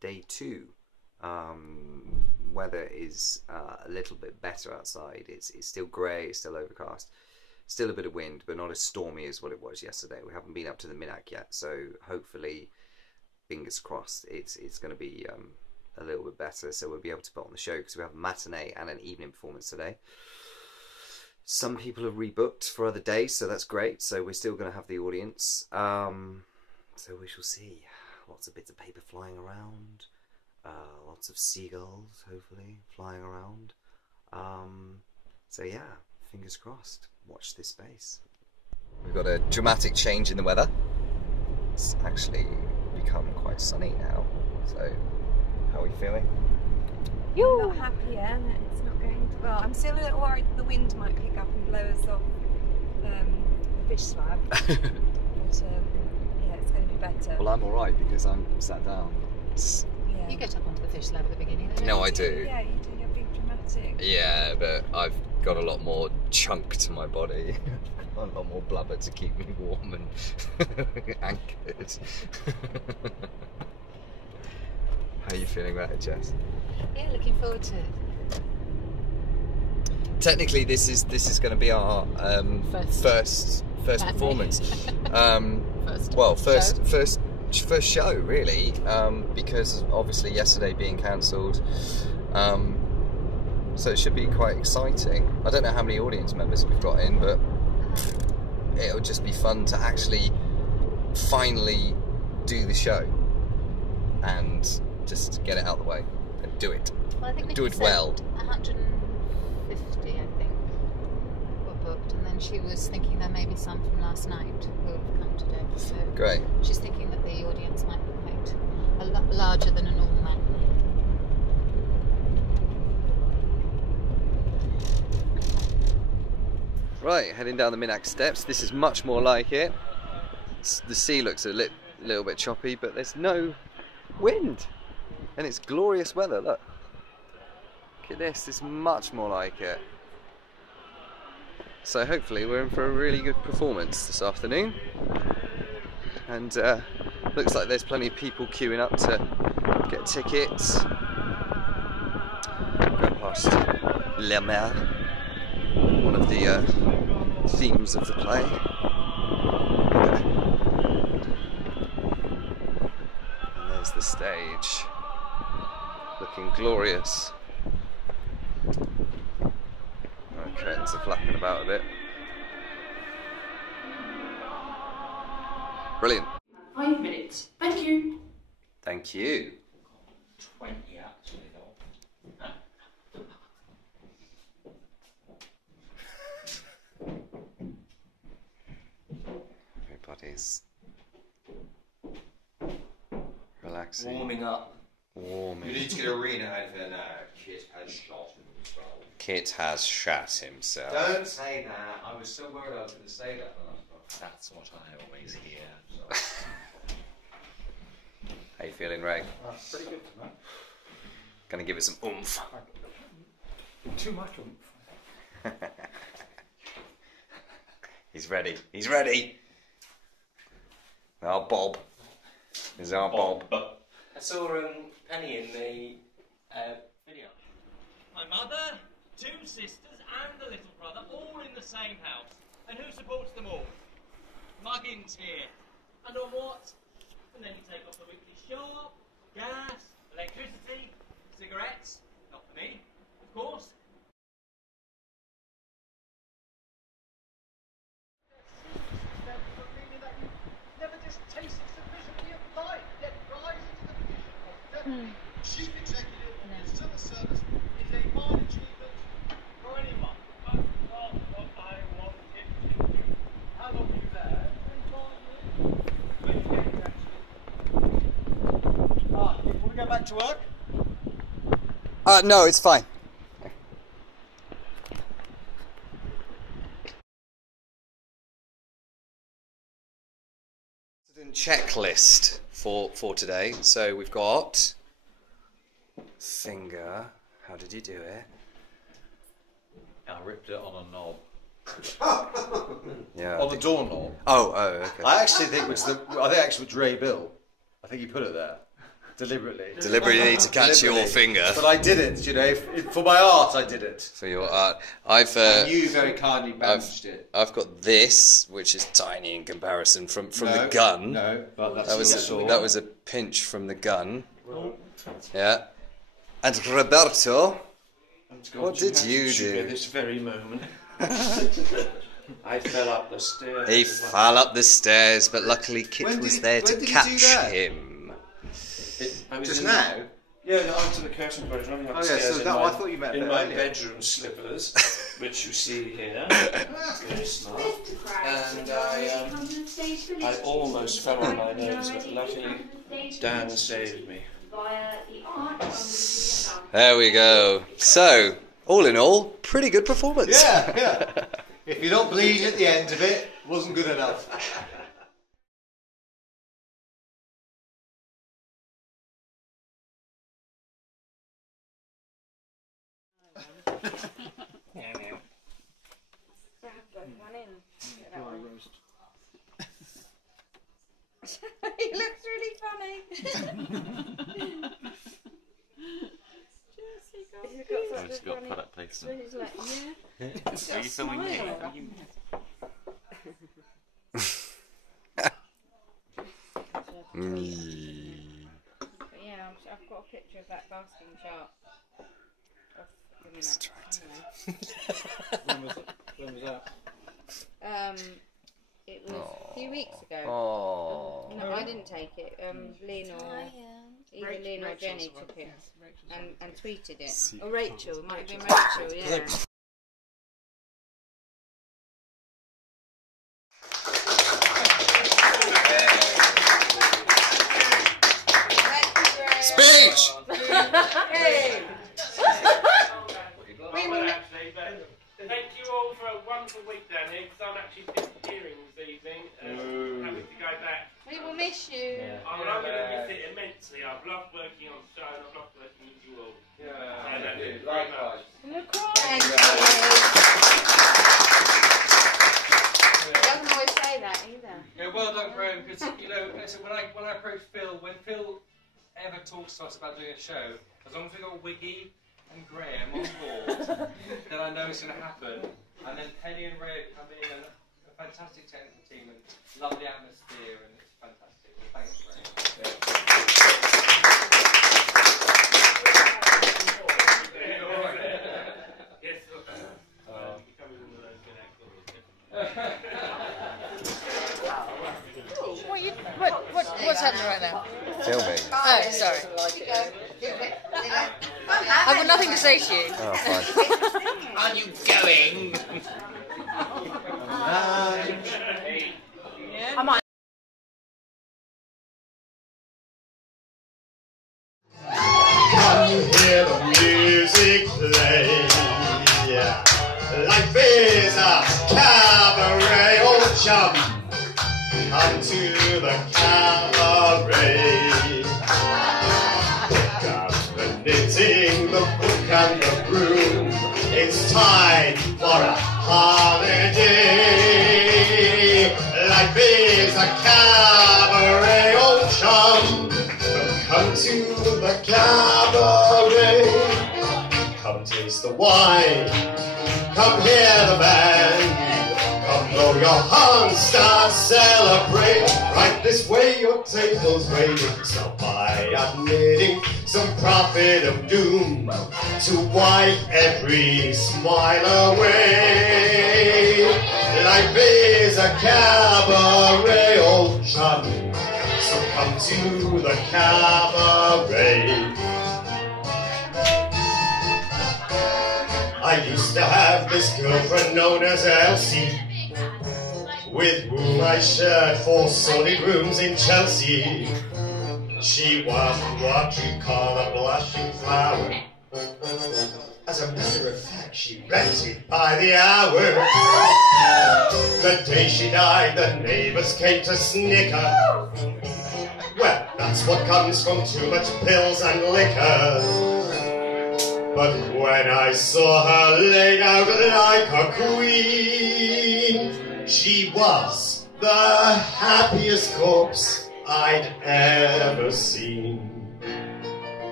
day 2. Weather is a little bit better outside. It's still grey, it's still overcast, still a bit of wind, but not as stormy as what it was yesterday. We haven't been up to the Minack yet, so hopefully, fingers crossed, it's going to be a little bit better, so we'll be able to put on the show, because we have a matinee and an evening performance today. Some people have rebooked for other days, so that's great. So we're still going to have the audience. So we shall see. Lots of bits of paper flying around. Lots of seagulls, hopefully, flying around. So yeah, fingers crossed. Watch this space. We've got a dramatic change in the weather. It's actually become quite sunny now. So how are we feeling? I'm not happy, and it's not going well. I'm still a little worried the wind might pick up and blow us off the fish slab. But yeah, it's going to be better. Well, I'm alright because I'm sat down. Yeah. You get up onto the fish slab at the beginning, don't you? No, I do. Yeah, you do your big dramatic. Yeah, but I've got a lot more chunk to my body. A lot more blubber to keep me warm and anchored. How are you feeling about it, Jess? Yeah, looking forward to it. Technically, this is going to be our first performance. First show really, because obviously yesterday being cancelled. So it should be quite exciting. I don't know how many audience members we've got in, but it'll just be fun to actually finally do the show and just get it out of the way and do it. Well, I think do it well. 150, I think, were booked, and then she was thinking there may be some from last night who have come today. So great. She's thinking that the audience might be quite a lot larger than a normal matinee. Right, heading down the Minack steps. This is much more like it. The sea looks a little bit choppy, but there's no wind. And it's glorious weather, look. Look at this, it's much more like it. So hopefully we're in for a really good performance this afternoon. And looks like there's plenty of people queuing up to get tickets. Go past La Mer, one of the themes of the play. And there's the stage, looking glorious. Curtains are flapping about a bit. Brilliant. 5 minutes. Thank you. Thank you. 20 actually though. Everybody's relaxing. Warming up. Warming. You need to get a arena out of here now. Kit has shot himself. Kit has shat himself. Don't say that. I was so worried I was going to say that last time. That's what I always hear. So. How you feeling, Ray? That's pretty good tonight. Gonna give it some oomph. Too much oomph. He's ready. He's ready. Our Bob. This is our Bob. I saw Penny in the video. My mother, 2 sisters and a little brother, all in the same house. And who supports them all? Muggins here. And on what? And then you take off the weekly shop, gas, electricity, cigarettes. Not for me, of course. Never just tasted sufficiently of life, yet rise into the position of chief executive of the civil service is a minor achievement for anyone. But not what I want it to do. How long were you there? 25 years? 28 actually. Can we go back to work? No, it's fine. Checklist for today. So we've got finger. How did you do it? I ripped it on a knob. Yeah. On the doorknob. Oh, okay. I actually think it was Ray Bill. I think he put it there. Deliberately to catch your finger. But I did it, you know, for my art I did it. For your art. I've you very kindly managed it. I've got this, which is tiny in comparison from the gun. No, but that's that was a pinch from the gun. Yeah. And Roberto, what did you do? This very moment. I fell up the stairs. He fell up the stairs, but luckily Kit was there to catch him. Just now? Yeah, no, after the curtain was running up the stairs so I thought you meant in my earlier. bedroom slippers, which you see here. Very smart. And I almost fell on my nose, but luckily Dan saved me. There we go. So, all in all, pretty good performance. Yeah. If you don't bleed at the end of it, wasn't good enough. He looks really funny. He's got product placement. He's like, yeah. Are you filming me? But yeah, I've got a picture of that basking shark. Distracted. When was that? It was a few weeks ago. Oh. No, I didn't take it. Lynn or either Lynn or Jenny took it and tweeted it. Or Rachel, it might have been Rachel, yeah. Speech! Hey! Thank you all for a wonderful week down here, because I'm actually disappearing this evening. Having to go back. We will miss you. I'm going to miss it immensely. I've loved working on the show and I've loved working with you all. Likewise. Thank you. He doesn't always say that either. Yeah, well done, Graham. Because you know, when I approached Phil, when Phil ever talks to us about doing a show, as long as we got Wiggy and Graham on board, then I know it's going to happen. And then Penny and Ray have come in, and a fantastic technical team, and lovely atmosphere, and it's fantastic. Thanks, Graham. What's happening right now? Filming. Oh, sorry. I've got nothing to say to you. Oh, fine. Are you going? I might. Come hear the music play. Life is a cabaret, old chum. Come to the cabaret. Got the knitting, the book and the broom. It's time for a holiday. Life is a cabaret, old chum. Come to the cabaret. Come taste the wine. Come hear the band. Come blow your horn, start celebrate. Right this way, your table's waiting. Stop by, I'm knitting some prophet of doom to wipe every smile away. Life is a cabaret, old chum. So come to the cabaret. I used to have this girlfriend known as Elsie, with whom I shared 4 solid rooms in Chelsea. She was what you call a blushing flower. As a matter of fact, she rented by the hour. The day she died, the neighbors came to snicker. Well, that's what comes from too much pills and liquor. But when I saw her laid out like a queen, she was the happiest corpse I'd ever seen.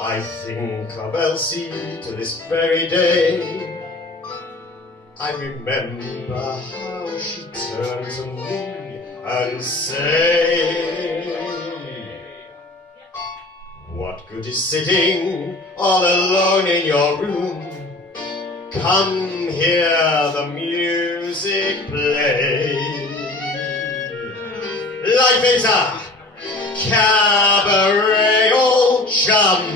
I think of Elsie to this very day. I remember how she turned to me and say, what good is sitting all alone in your room? Come hear the music play. Life is a cabaret, old chum.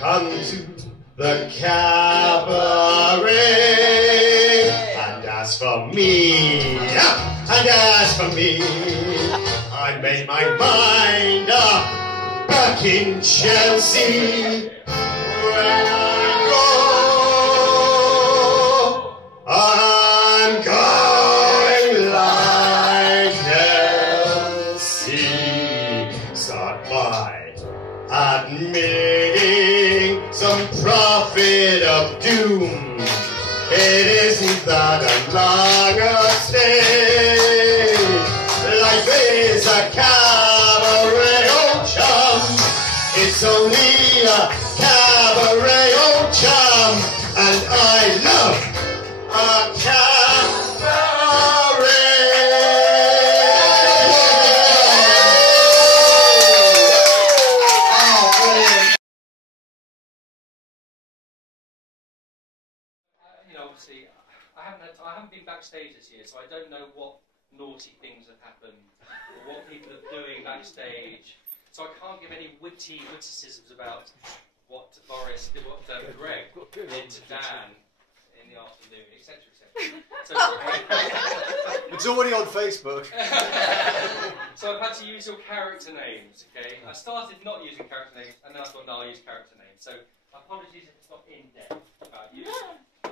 Come to the cabaret. And as for me, I made my mind up back in Chelsea. When I go, I'm going like Elsie. Start by admitting some prophet of doom. It isn't that I'm long a stay. Life is a cabaret, old chum. It's only a cabaret, old chum. And I love a Obviously, I haven't been backstage this year, so I don't know what naughty things have happened or what people are doing backstage. So I can't give any witticisms about what Boris did, what Greg did to Dan in the afternoon, etc., etc. So it's already on Facebook. So I've had to use your character names. Okay, I started not using character names, and then I thought, no, I'll use character names. So apologies if it's not in depth about you.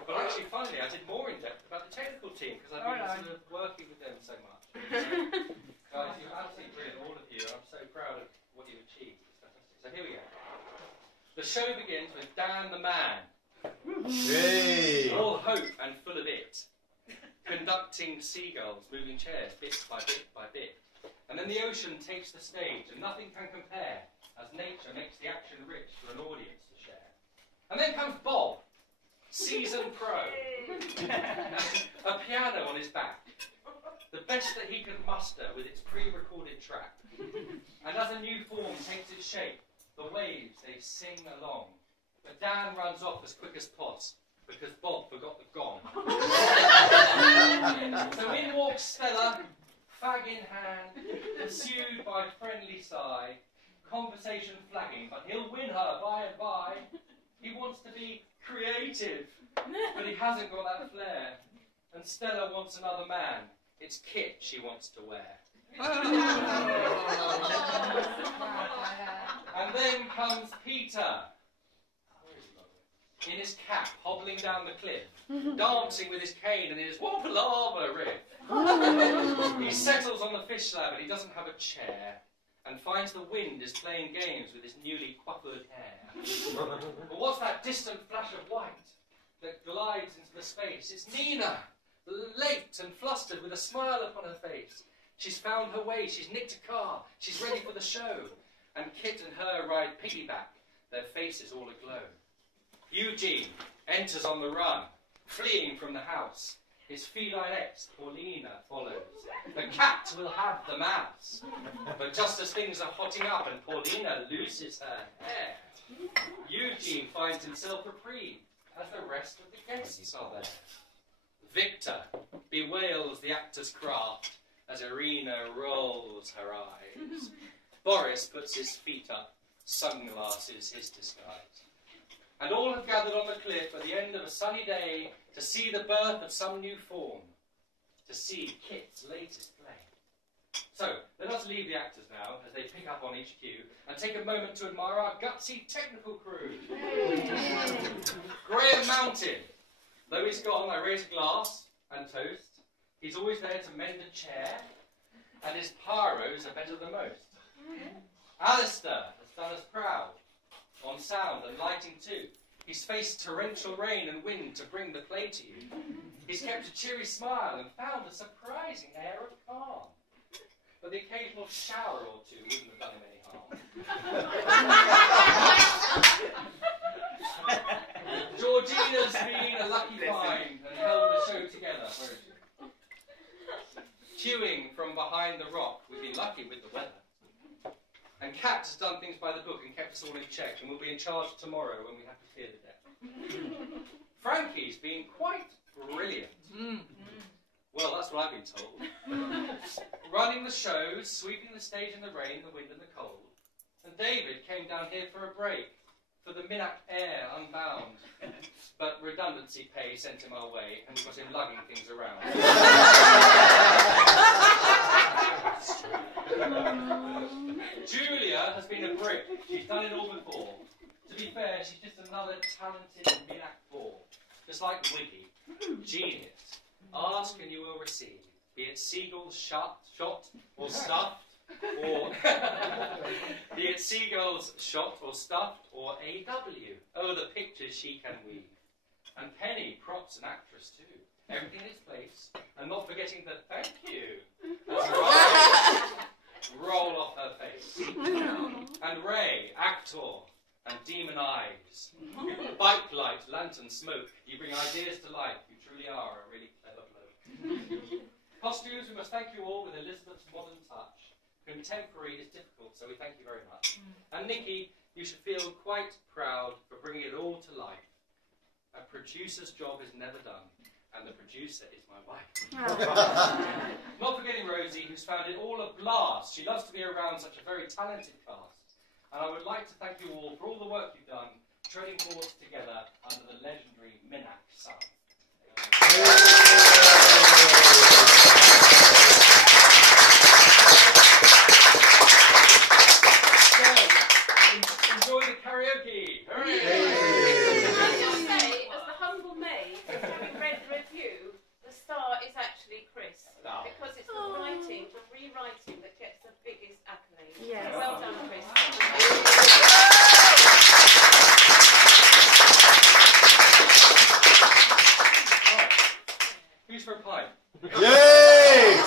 But actually, finally, I did more in depth about the technical team because I've been sort of working with them so much. Guys, you're absolutely brilliant, all of you. I'm so proud of what you've achieved. It's fantastic. So here we go. The show begins with Dan the Man, all hope and full of it, conducting seagulls, moving chairs bit by bit by bit. And then the ocean takes the stage, and nothing can compare as nature makes the action rich for an audience to share. And then comes Bob, seasoned pro, a piano on his back, the best that he could muster with its pre-recorded track. And as a new form takes its shape, the waves, they sing along. But Dan runs off as quick as pos, because Bob forgot the gong. So in walks Stella, fag in hand, pursued by friendly sigh, conversation flagging, but he'll win her by and by. He wants to be creative, but he hasn't got that flair. And Stella wants another man. It's Kit she wants to wear. And then comes Peter, in his cap, hobbling down the cliff, dancing with his cane and his whoop-a-lava riff. He settles on the fish slab and he doesn't have a chair, and finds the wind is playing games with his newly coiffured hair. But what's that distant flash of white that glides into the space? It's Nina, late and flustered with a smile upon her face. She's found her way, she's nicked a car, she's ready for the show. And Kit and her ride piggyback, their faces all aglow. Eugene enters on the run, fleeing from the house. His feline ex, Paulina, follows. The cat will have the mouse. But just as things are hotting up and Paulina loses her hair, Eugene finds himself reprieved as the rest of the guests are there. Victor bewails the actor's craft as Irina rolls her eyes. Boris puts his feet up, sunglasses his disguise. And all have gathered on the cliff at the end of a sunny day to see the birth of some new form, to see Kit's latest play. So, let us leave the actors now as they pick up on each cue and take a moment to admire our gutsy technical crew. Graham Mountain, though he's gone, I raise a glass and toast. He's always there to mend a chair, and his pyros are better than most. Alistair has done us proud, on sound and lighting too. He's faced torrential rain and wind to bring the play to you. He's kept a cheery smile and found a surprising air of calm. But the occasional shower or two wouldn't have done him any harm. Georgina's been a lucky find and held the show together. Where is she? Queuing from behind the rock. We've been lucky with the weather. And Kat has done things by the book and kept us all in check, and will be in charge tomorrow when we have to clear the deck. Frankie's been quite brilliant. Well, that's what I've been told. Running the shows, sweeping the stage in the rain, the wind and the cold. And David came down here for a break, for the Minack Air Unbound. But redundancy pay sent him our way, and we got him lugging things around. Julia has been a brick. She's done it all before. To be fair, she's just another talented Minack ball. Just like Wiggy. Genius. Ask and you will receive. Be it seagulls shot or stuffed, or be it seagulls shot or stuffed, or AW. Oh, the pictures she can weave. And Penny, props an actress too. Everything in its place, and not forgetting the thank you. That's right. Roll off her face. And Ray, actor, and demon eyes. Bike light, lantern, smoke. You bring ideas to life. You truly are a really clever bloke. Costumes, we must thank you all with Elizabeth's modern touch. Contemporary is difficult, so we thank you very much. And Nikki, you should feel quite proud for bringing it all to life. A producer's job is never done, and the producer is my wife. Not forgetting Rosie, who's found it all a blast. She loves to be around such a very talented cast. And I would like to thank you all for all the work you've done, treading forward together under the legendary Minack sun. So, enjoy the karaoke. Hooray! Can I just say, as the humble maid, having read the review, the star is actually Chris. Because it's the writing, the rewriting that gets the biggest accolade. Yes. Well done, Chris. Who's for a pie? Yay!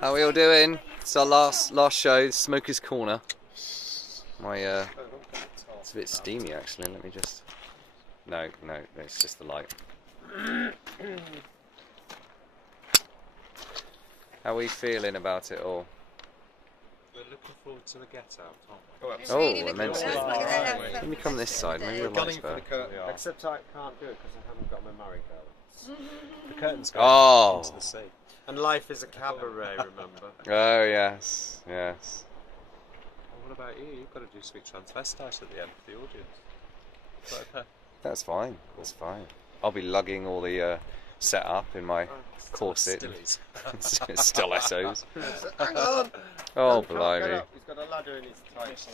How are we all doing? It's our last show, Smoker's Corner. It's a bit steamy actually. Let me just. No, it's just the light. How are we feeling about it all? We're looking forward to the get out, aren't we? Oh, immensely. Let me come this side. Maybe the light's better. Except I can't do it because I haven't got my marigold. The curtain's Oh. into the sea. And life is a cabaret, remember? Oh yes. Well, what about you? You've got to do Sweet Transvestite at the end for the audience. That's fine. That's fine. I'll be lugging all the setup in my corset. Stilettos. Hang on! Oh, blimey. He's got a ladder in his tights.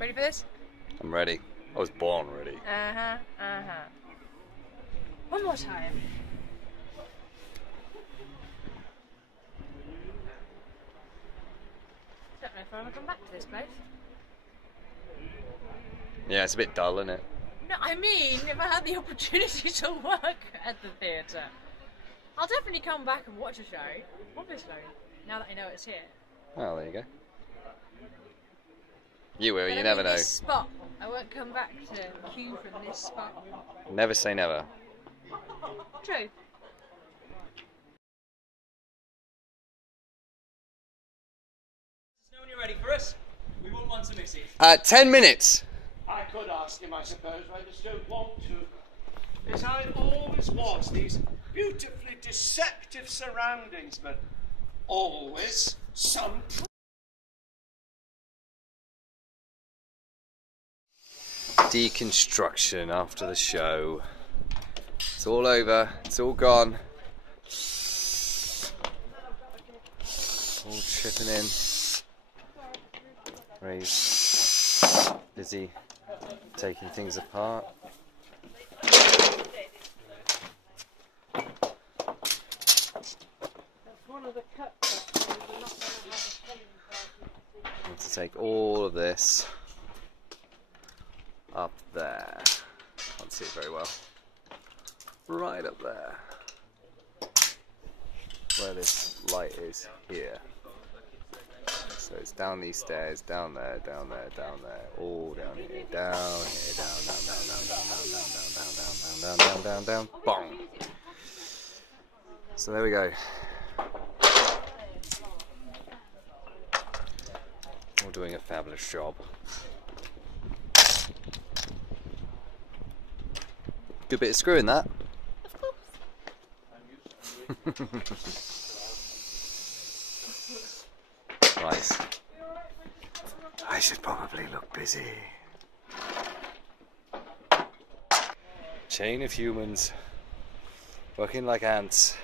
Ready for this? I'm ready. I was born ready. One more time. Don't know if I want to come back to this place. Yeah, it's a bit dull, isn't it? No, I mean, if I had the opportunity to work at the theatre, I'll definitely come back and watch a show, obviously, now that I know it's here. Oh, there you go. You will, But you never know. This spot, I won't come back to queue from this spot. Never say never. True. When you're ready for us, we won't want to miss it. 10 minutes. I could ask him, I suppose, but I just don't want to. As I always was, these beautifully deceptive surroundings, but always some. Deconstruction after the show. It's all over. It's all gone. All chipping in. Ray's busy taking things apart. Want to take all of this up there. Can't see it very well. Right up there, where this light is here. So it's down these stairs, down there, down there, down there, all down here, down here, down, down, down, down, down, down, down, down, down, down, down, down, down, bong. So there we go. We're doing a fabulous job. Good bit of screwing that. Right. I should probably look busy. Chain of humans working like ants